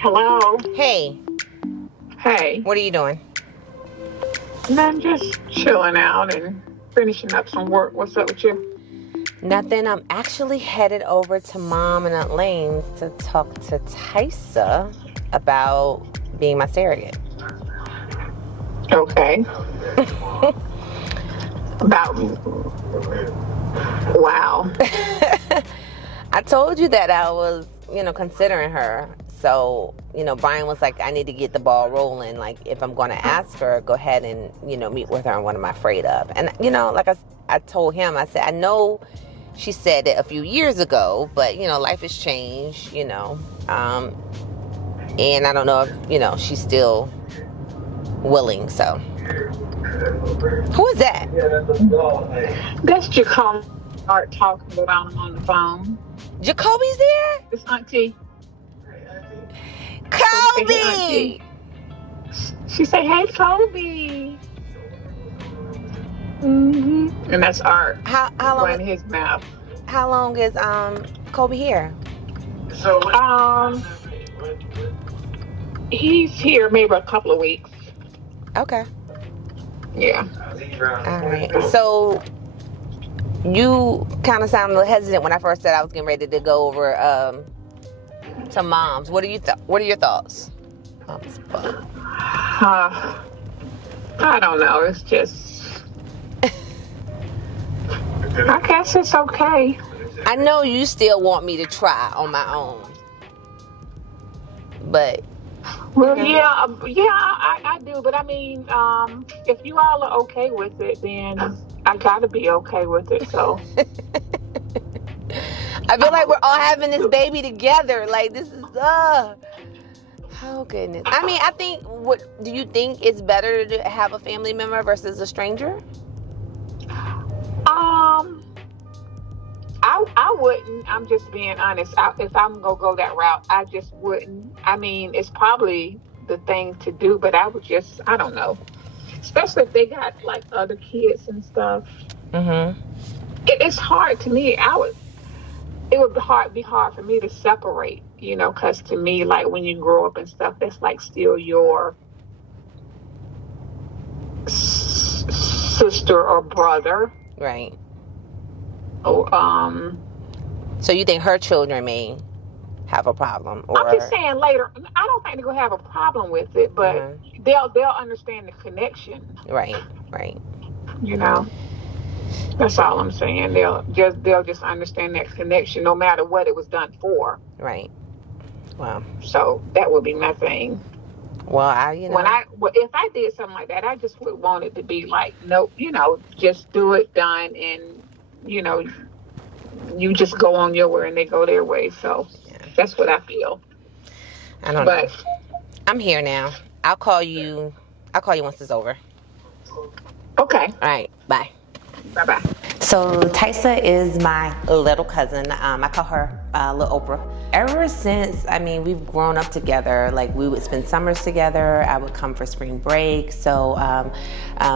Hello. Hey, Hey. what are you doing? I'm just chilling out and finishing up some work. What's up with you? Nothing. I'm actually headed over to Mom and Aunt Lane's to talk to Tysa about being my surrogate. Okay. About wow. I told you that I was, considering her. So, Brian was like, I need to get the ball rolling. Like, if I'm going to ask her, go ahead and, meet with her and what am I afraid of? And, like I told him, I said, I know she said it a few years ago, but, life has changed, and I don't know if, she's still willing. So, who is that? That's Jacob start talking about him on the phone. Jacoby's there? It's Auntie. Kobe! Hey, she say, hey, Kobe. Mm-hmm. And that's Art. How long? Running his mouth. How long is Kobe here? So he's here maybe a couple of weeks. Okay. Yeah. All right. So you kind of sounded a little hesitant when I first said I was getting ready to go over to Mom's. What are your thoughts? I don't know. It's just. I guess it's okay. I know you still want me to try on my own, but. Well, yeah, I do. But I mean, if you all are okay with it, then I gotta be okay with it. So. I feel like we're all having this baby together. Like, this is, oh goodness. I mean, I think, what do you think it's better to have a family member versus a stranger? I wouldn't. I'm just being honest. If I'm gonna go that route, I just wouldn't. I mean, it's probably the thing to do, but I don't know. Especially if they got like other kids and stuff. Mm-hmm. It's hard to me. It would be hard for me to separate, because to me, like when you grow up and stuff, that's like still your sister or brother. Right. Oh, So you think her children may have a problem? Or... I'm just saying later. I don't think they're gonna have a problem with it, but they'll understand the connection. Right. That's all I'm saying. They'll just understand that connection, no matter what it was done for. Right. Wow. So that would be my thing. Well, if I did something like that, I just would want it to be like, nope, just do it, done, and you just go on your way and they go their way. So that's what I feel. I don't know. I'm here now. I'll call you once it's over. Okay. All right. Bye. Bye-bye. So Tysa is my little cousin. I call her Little Oprah. Ever since, we've grown up together. Like, we would spend summers together. I would come for spring break. So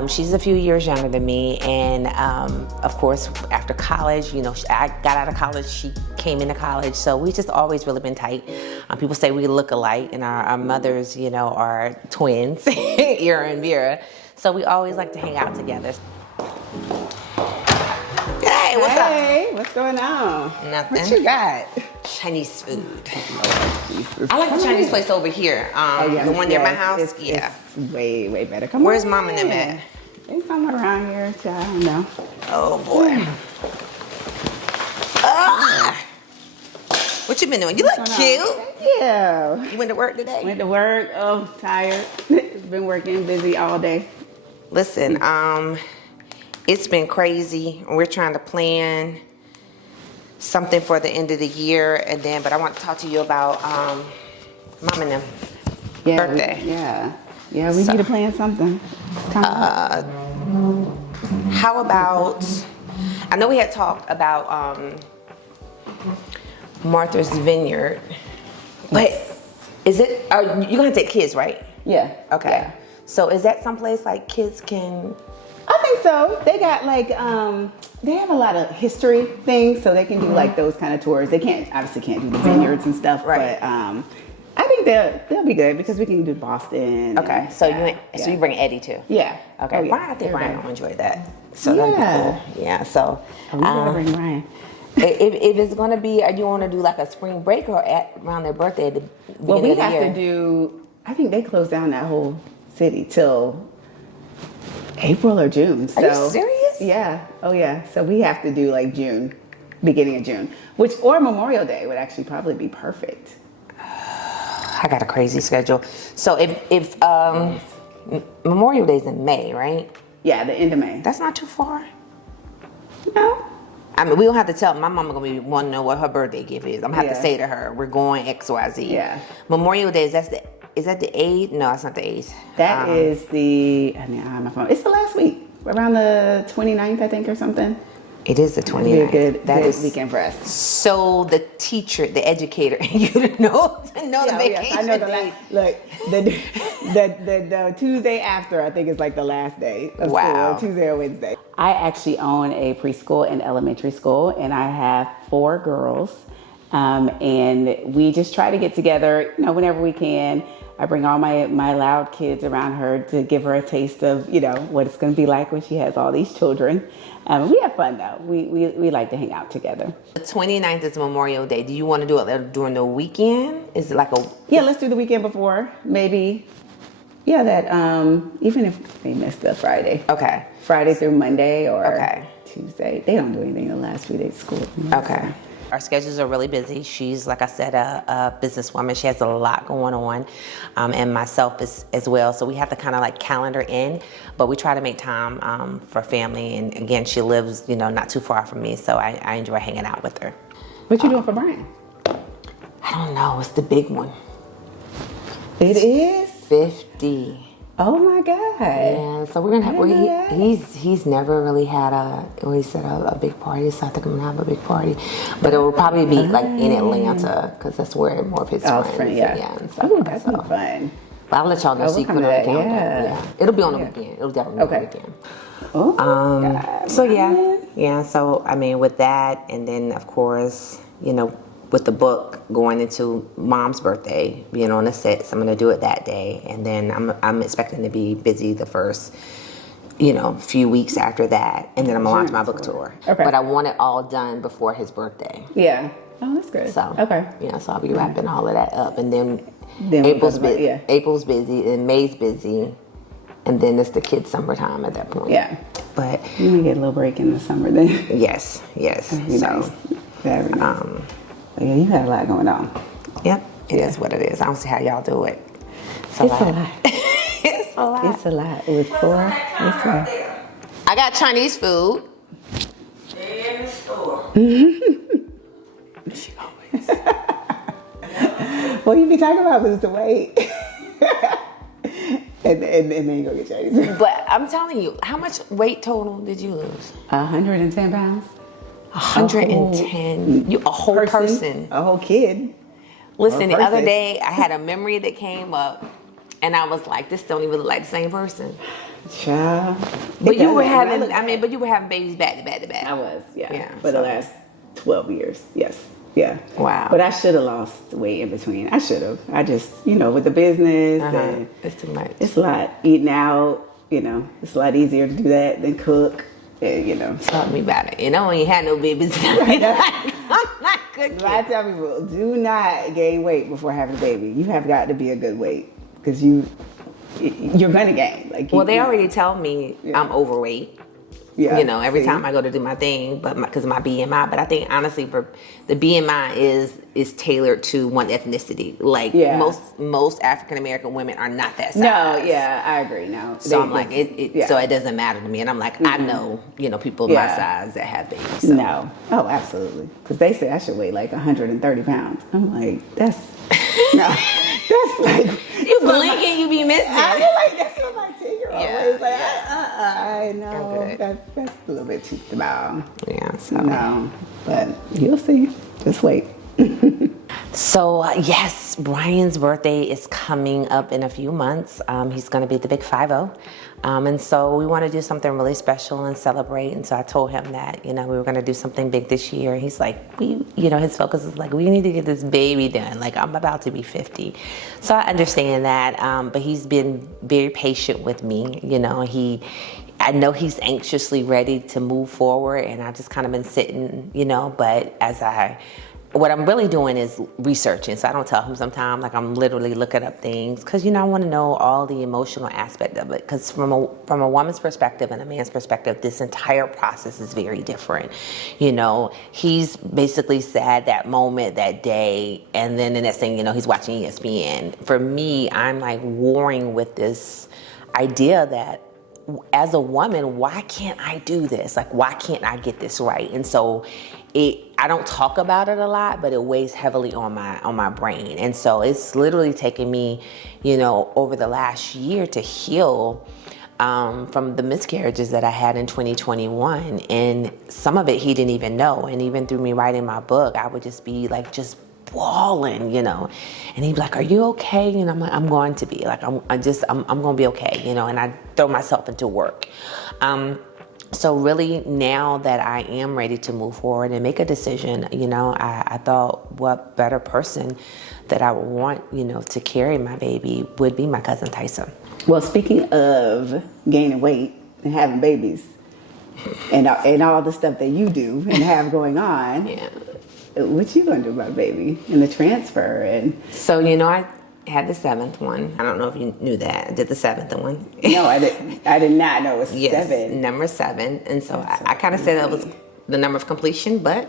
she's a few years younger than me. And of course, after college, I got out of college. She came into college. So we just always really been tight. People say we look alike, and our mothers, are twins, Eara and Eara. So we always like to hang out together. Hey, what's up? Hey, what's going on? Nothing. What you got? Chinese food. I like the Chinese place over here. The one near my house. It's way, way better. Come Where's on. Mom and them at? They somewhere around here. I don't know. Oh boy. What you been doing? You look cute. Yeah. You went to work today? Went to work. Oh, tired. Been working, busy all day. Listen, it's been crazy. We're trying to plan something for the end of the year, but I want to talk to you about Mom and them birthday. We need to plan something. How about? I know we had talked about Martha's Vineyard, but is it? You're gonna take kids, right? Yeah. Okay. Yeah. So is that someplace like kids can? I think so. They got like they have a lot of history things, so they can do like those kind of tours. They obviously can't do the vineyards and stuff, right. But I think think they'll be good because we can do Boston. Okay, so you bring Eddie too. Yeah. Okay. Oh, yeah. Brian, I think Brian will enjoy that. So that'd be cool. Yeah. So. We gotta bring Ryan. if it's gonna be, you want to do like a spring break or around their birthday? At the Well, we of the have year? to do. I think they close down that whole city till April or June. So, Are you serious? Yeah. Oh yeah. So we have to do like June, beginning of June, or Memorial Day would actually probably be perfect. I got a crazy schedule. So if Memorial Day's in May, right? Yeah, the end of May. That's not too far. No. I mean, we don't have to tell my mama gonna want to know what her birthday gift is. I'm gonna have to Yeah. say to her, we're going XYZ. Yeah. Memorial Day is that the 8th? No, it's not the 8th. That is the. I mean, I have my phone. It's the last week, around the 29th, I think, or something. It is the It'll be 29th. a good That is weekend for us. So the teacher, the educator, you to know the vacation Yes, I know the date. look, the Tuesday after, I think, is like the last day of Wow. school, Tuesday or Wednesday. I actually own a preschool and elementary school, and I have 4 girls. And we just try to get together, whenever we can. I bring all my loud kids around her to give her a taste of, what it's going to be like when she has all these children. We have fun, though. We like to hang out together. The 29th is Memorial Day. Do you want to do it during the weekend? Is it like a... Yeah, let's do the weekend before, maybe. Yeah, that, even if they missed the Friday. Okay. Friday through Monday or Okay. Tuesday. They don't do anything the last few days of school. Okay. Our schedules are really busy. She's, like I said, a businesswoman. She has a lot going on, and myself as well. So we have to kind of like calendar in, but we try to make time for family. And again, she lives, not too far from me, so I enjoy hanging out with her. What you doing for Brian? I don't know. It's the big one. It is? 50. Oh my God. Yeah, so we're gonna have. He's never really had a big party, so I think I'm gonna have a big party, but it will probably be like in Atlanta because that's where more of his friends. Yeah. And stuff. Ooh, that's fun. But I'll let y'all know so you can put it on the calendar. Yeah, it'll be on the weekend. It'll definitely be on the weekend. Oh, God. So yeah. So I mean, with that, and then of course, with the book going into Mom's birthday, being on the set, so I'm gonna do it that day, and then I'm expecting to be busy the first, few weeks after that, and then I'm gonna launch my book tour. Okay. But I want it all done before his birthday. Yeah. Oh, that's good. So okay. Yeah, so I'll be wrapping all of that up, and then Then April's we'll busy. yeah. April's busy, and May's busy, and then it's the kids' summertime at that point. Yeah. But You may get a little break in the summer then. yes. Very So nice. Very nice. But yeah, you had a lot going on. yep, it is what it is. I don't see how y'all do it. It's a lot. It's a lot. It's a lot. With 4, it's a lot. I got Chinese food. Stay in the store. She always. Well, you be talking about lose the weight. and then you go get Chinese food. But I'm telling you, how much weight total did you lose? 110 pounds. 110. You a whole person. A whole kid. Listen, the other person. day I had a memory that came up, and I was like, "This don't even look like the same person." Child. But you were having, I but you were having babies back to back to back. I was, Yeah, for the so- last 12 years, yes. Yeah. Wow. But I should have lost weight in between. I should have. I just, with the business, and It's too much. it's a lot. Eating out, it's a lot easier to do that than cook. And, Tell me about it. And I ain't had no babies. I'm not cooking. I tell people, do not gain weight before having a baby. You have got to be a good weight because you're gonna gain. Well, they already tell me I'm overweight. Yeah. Every time I go to do my thing, but because of my BMI. But I think honestly, for the BMI is tailored to one ethnicity. Like most African American women are not that size. No, yeah, I agree. No, So I'm like, so it doesn't matter to me. And I'm like, I know, people my size that have babies. So. No. Oh, absolutely. Because they say I should weigh like 130 pounds. I'm like, that's no. That's like You blink and you be missing. I feel like that's what my 10-year-old weighs. Like, I know I'm good. that's a little bit too small. Yeah, so. No, but you'll see. Just wait. So, yes, Brian's birthday is coming up in a few months. He's going to be the big 50. And so we want to do something really special and celebrate. And so I told him that, we were going to do something big this year. He's like, his focus is like, we need to get this baby done. Like, I'm about to be 50. So I understand that. But he's been very patient with me. I know he's anxiously ready to move forward, and I've just kind of been sitting, but what I'm really doing is researching. So I don't tell him sometimes, like I'm literally looking up things because, I want to know all the emotional aspect of it. Because from a woman's perspective and a man's perspective, this entire process is very different. He's basically sad that moment, that day, and then the next thing he's watching ESPN. For me, I'm like warring with this idea that as a woman, why can't I do this? Like, why can't I get this right? And so I don't talk about it a lot, but it weighs heavily on my brain. And so it's literally taken me, over the last year to heal from the miscarriages that I had in 2021. And some of it he didn't even know. And even through me writing my book, I would just be like, just bawling, and he'd be like, are you okay? And I'm like, I'm going to be like, I'm going to be okay, and I throw myself into work. So really now that I am ready to move forward and make a decision, I thought what better person that I would want, to carry my baby would be my cousin Tyson. Well, speaking of gaining weight and having babies and all the stuff that you do and have going on, yeah. What you gonna do about baby and the transfer? And so I had the 7th one. I don't know if you knew that. I did the 7th one. No, I did not know it was yes, 7. Number 7. And so I kind of said that was the number of completion, but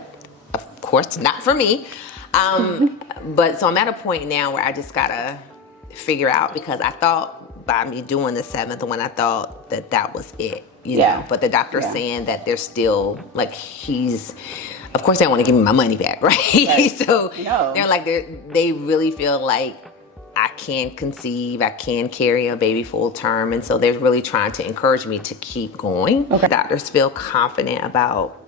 of course not for me. But so I'm at a point now where I just gotta figure out, because I thought by me doing the 7th one, I thought that was it. know, but the doctor's saying that they're still like of course they want to give me my money back, right? So they're like, they really feel like I can conceive, I can carry a baby full term. And so they're really trying to encourage me to keep going. Okay. Doctors feel confident about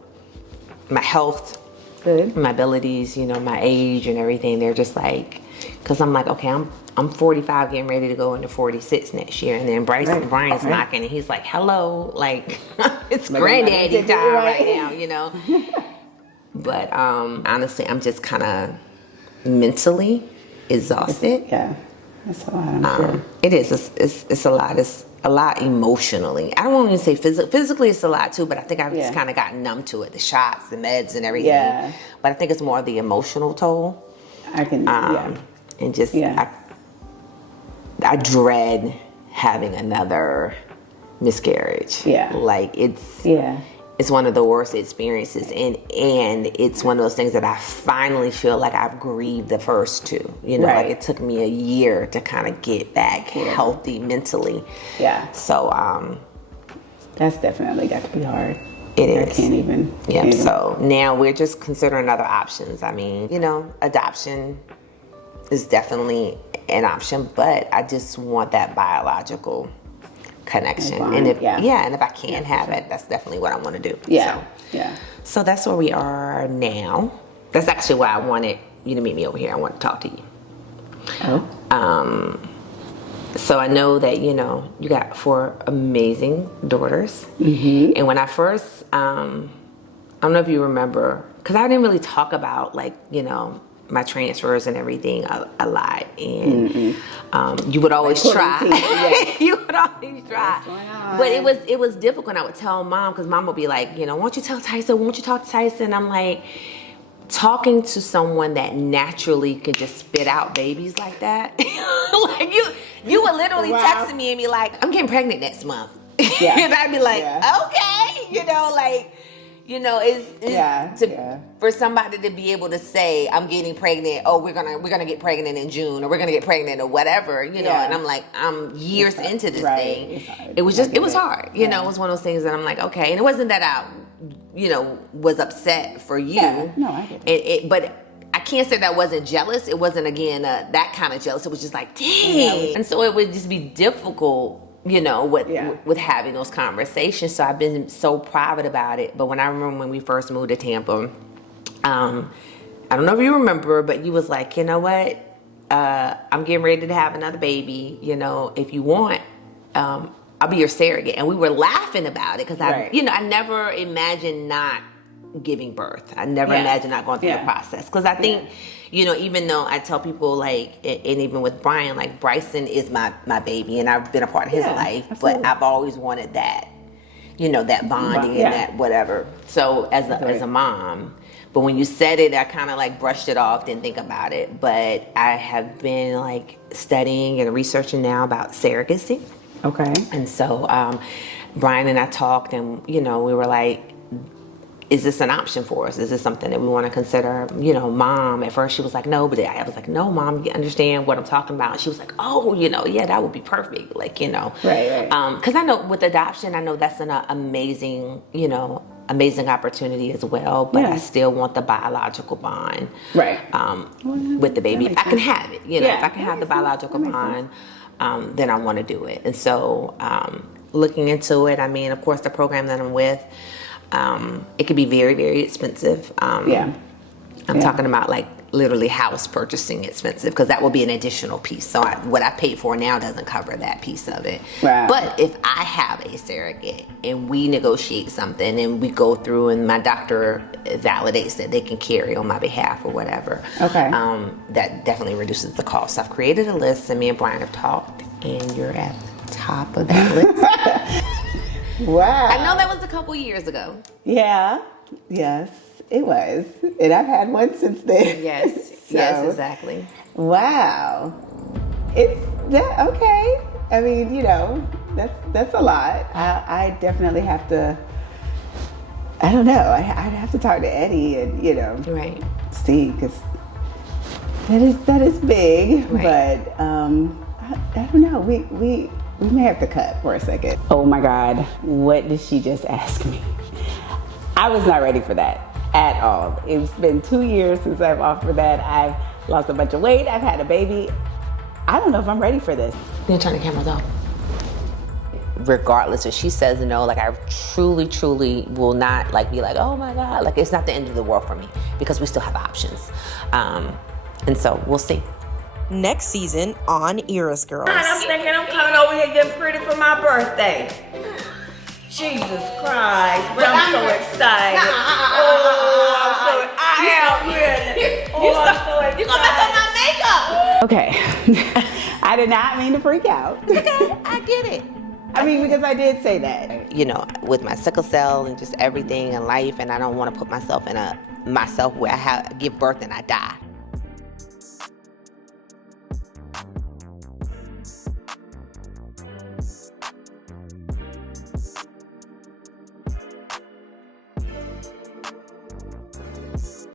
my health, my abilities, my age and everything. They're just like, cause I'm like, okay, I'm 45 getting ready to go into 46 next year. And then Brian's knocking and he's like, hello, like it's granddaddy time right now, But honestly, I'm just kind of mentally exhausted. That's a lot, I'm sure. It is. It's a lot. It's a lot emotionally. I don't want to say physically. It's a lot too, but I think I've just kind of gotten numb to it. The shots, the meds, and everything. Yeah. But I think it's more the emotional toll. I can. And just I dread having another miscarriage. Like it's one of the worst experiences, and it's one of those things that I finally feel like I've grieved the first two. Like it took me a year to kind of get back healthy mentally. So that's definitely got to be hard. It is. I can't even. So now we're just considering other options. I mean, adoption is definitely an option, but I just want that biological connection. And if I can have it, that's definitely what I want to do. So that's where we are now. That's actually why I wanted you to meet me over here. I want to talk to you. So I know that you got 4 amazing daughters. And when I first I don't know if you remember, because I didn't really talk about my transfers and everything a lot, and you would always try. You would always try, but it was difficult. And I would tell mom, because mom would be like, won't you tell Tyson? Won't you talk to Tyson? I'm like, talking to someone that naturally can just spit out babies like that. Like you would literally text me and be like, I'm getting pregnant next month, and I'd be like, okay, for somebody to be able to say, I'm getting pregnant, we're gonna get pregnant in June, or we're gonna get pregnant or whatever, and I'm like, I'm years into this thing. It was hard. It was one of those things that I'm like, okay. And it wasn't that I, was upset for you. No, I get it. But I can't say that I wasn't jealous. It wasn't, again, that kind of jealous. It was just like, dang. And so it would just be difficult, with having those conversations. So I've been so private about it. But when I remember when we first moved to Tampa, I don't know if you remember, but you was like, you know what? I'm getting ready to have another baby. If you want, I'll be your surrogate. And we were laughing about it because Right. I never imagined not giving birth. I never imagined not going through the process. Because I think, even though I tell people like, and even with Brian, like Bryson is my baby and I've been a part of his life, absolutely. but I've always wanted that, that bonding and that whatever. So as a mom, but when you said it, I kind of like brushed it off, didn't think about it. But I have been like studying and researching now about surrogacy. Okay. And so Brian and I talked and, we were like, is this an option for us? Is this something that we want to consider? Mom, at first she was like, no, but I was like, no, Mom, you understand what I'm talking about. And she was like, oh, that would be perfect. Like, Right. Because I know with adoption, I know that's an amazing, amazing opportunity as well. But I still want the biological bond. Right. With the baby. If I can have it, if I can have the biological sense. bond, then I want to do it. And so looking into it, I mean, of course, the program that I'm with, it could be very, very expensive. I'm talking about like literally house purchasing expensive because that will be an additional piece. So what I paid for now doesn't cover that piece of it. Right. But if I have a surrogate and we negotiate something and we go through and my doctor validates that they can carry on my behalf or whatever, that definitely reduces the cost. I've created a list and me and Brian have talked and you're at the top of that list. Wow. I know that was a couple years ago. Yeah. Yes, it was. And I've had one since then. Yes. So, yes, exactly. Wow. It's that okay. I mean, that's a lot. I definitely have to, I don't know. I'd have to talk to Eddie and, Right. see, because that is big. Right. But I don't know. We may have to cut for a second. Oh my God, what did she just ask me? I was not ready for that at all. It's been 2 years since I've offered that. I've lost a bunch of weight. I've had a baby. I don't know if I'm ready for this. You can turn the cameras off. Regardless if she says no, like I truly, truly will not like be like, oh my God, like it's not the end of the world for me because we still have options. And so we'll see. Next season on Eara's Girls. I'm thinking I'm coming over here getting pretty for my birthday. Jesus Christ, but I'm so excited. I am really. You gonna mess up my makeup? Okay. I did not mean to freak out. Okay, I get it. I mean, because I did say that. With my sickle cell and just everything in life, and I don't want to put myself in myself where I give birth and I die.